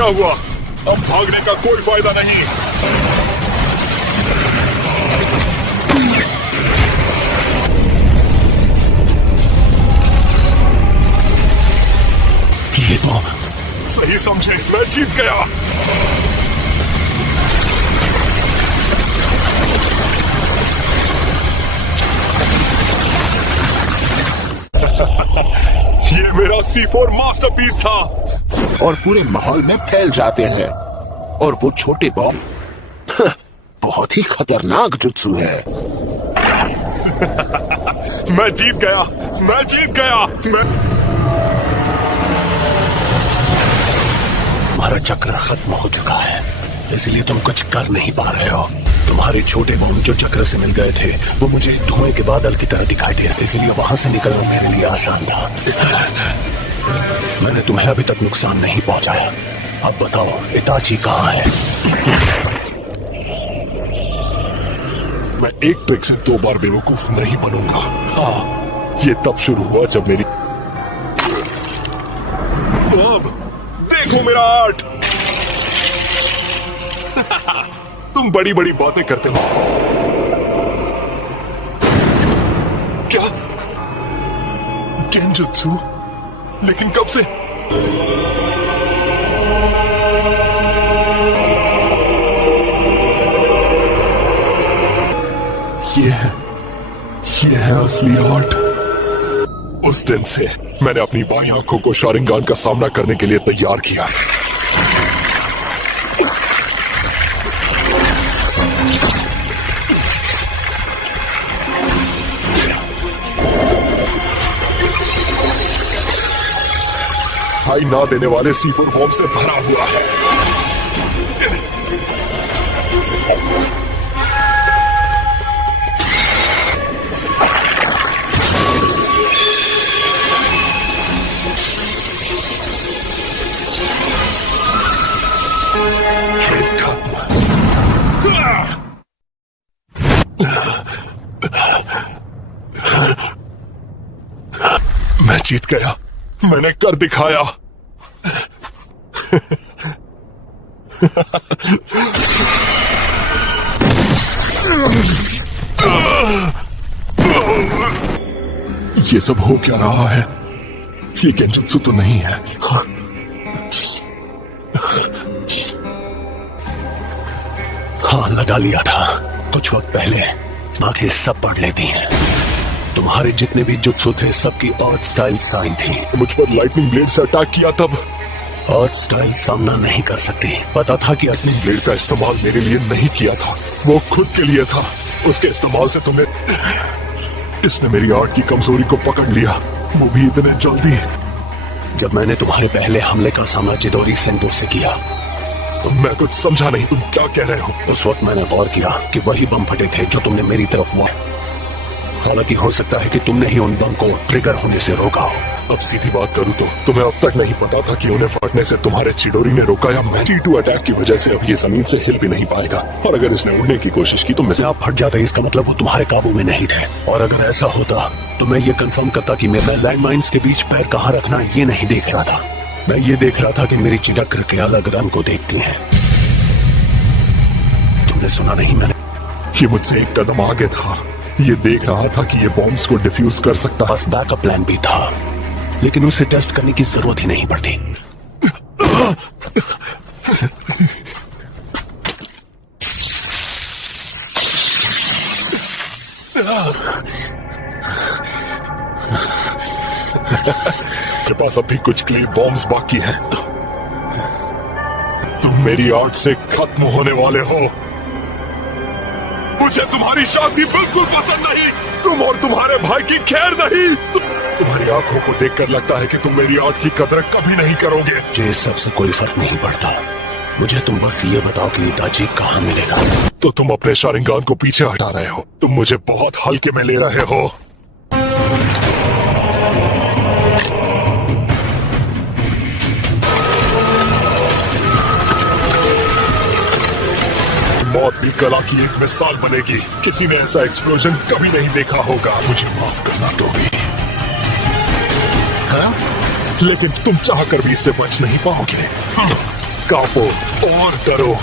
क्या हुआ? अब भागने का कोई फायदा नहीं। ये तो सही समझे, मैं जीत गया। ये मेरा C4 मास्टरपीस था। और पूरे माहौल में फैल जाते हैं। और वो छोटे बॉम्ब बहुत ही खतरनाक जुत्सु है। मैं जीत गया, मैं जीत गया। तुम्हारा चक्र खत्म हो चुका है, इसलिए तुम कुछ कर नहीं पा रहे हो। तुम्हारे छोटे बॉम्ब जो चक्र से मिल गए थे वो मुझे धुएं के बादल की तरह दिखाई दे रहे, इसलिए वहां से निकलना मेरे लिए आसान था। मैंने तुम्हें अभी तक नुकसान नहीं पहुंचाया। अब बताओ इताची कहाँ है? मैं एक ट्रिक से 2 बार बेवकूफ नहीं बनूंगा। हाँ, ये तब शुरू हुआ जब मेरी अब देखो मेरा आर्ट। तुम बड़ी बड़ी बातें करते हो। क्या गेंजुत्सु? लेकिन कब से? ये है असली आर्ट। उस दिन से मैंने अपनी बाईं आंखों को शारिंगान का सामना करने के लिए तैयार किया। दिखाई ना देने वाले C4 बॉम्ब से भरा हुआ है। मैं जीत गया, मैंने कर दिखाया। ये सब हो क्या रहा है? ये गेंजुत्सु तो नहीं है। हाँ, लगा लिया था कुछ वक्त पहले। आंखें सब पढ़ लेती हैं। तुम्हारे जितने भी जुत्सु थे सबकी आर्ट स्टाइल साइन थी। मुझ पर लाइटनिंग ब्लेड से अटैक किया तब आर्ट स्टाइल सामना नहीं कर सकती। पता था कि अपनी ब्लेड का इस्तेमाल मेरे लिए नहीं किया था, वो खुद के लिए था। उसके इस्तेमाल से तुम्हें इसने मेरी आर्ट की कमजोरी को पकड़ लिया, वो भी इतने जल्दी। जब मैंने तुम्हारे पहले हमले का सामना चिदोरी सेंटो से किया तो मैं कुछ समझा नहीं, तुम क्या कह रहे हो? उस वक्त मैंने गौर किया कि वही बम फटे थे जो तुमने मेरी तरफ हुआ। हालांकि हो सकता है कि तुमने ही उन बम को ट्रिगर होने से रोका हो। अब सीधी बात करूं तो तुम्हें अब तक नहीं पता था कि उन्हें फटने से तुम्हारे चिडोरी ने रोका या मैं। T2 अटैक की वजह से अब ये जमीन से हिल भी नहीं पाएगा, और अगर इसने उड़ने की कोशिश की तो मैं आप फट जाते, इसका मतलब वो तुम्हारे काबू में नहीं थे। और अगर ऐसा होता तो मैं ये कंफर्म करता कि मैं लैंडमाइंस के बीच पैर कहाँ रखना ये नहीं देख रहा था। मैं ये देख रहा था कि मेरी चिदक्र के अलग रंग को देखती हैं। तुमने सुना नहीं? मैंने ये मुझसे एक कदम आगे था। ये देख रहा था कि ये बॉम्ब्स को डिफ्यूज कर सकता है। बस बैकअप प्लान भी था, लेकिन उसे टेस्ट करने की जरूरत ही नहीं पड़ती। मेरे पास अभी कुछ क्ले बॉम्ब्स बाकी हैं। तुम मेरी आर्ट से खत्म होने वाले हो। मुझे तुम्हारी शादी बिल्कुल पसंद नहीं, तुम और तुम्हारे भाई की खैर नहीं। तुम्हारी आंखों को देखकर लगता है कि तुम मेरी आर्ट की कदर कभी नहीं करोगे। मुझे सबसे कोई फर्क नहीं पड़ता। मुझे तुम बस ये बताओ कि इताची कहाँ मिलेगा। तो तुम अपने शारिंगान को पीछे हटा रहे हो, तुम मुझे बहुत हल्के में ले रहे हो। मौत भी कला की एक मिसाल बनेगी। किसी ने ऐसा एक्सप्लोजन कभी नहीं देखा होगा। मुझे माफ करना दोगे? हाँ? लेकिन तुम चाहकर भी इससे बच नहीं पाओगे। कांपो और डरो।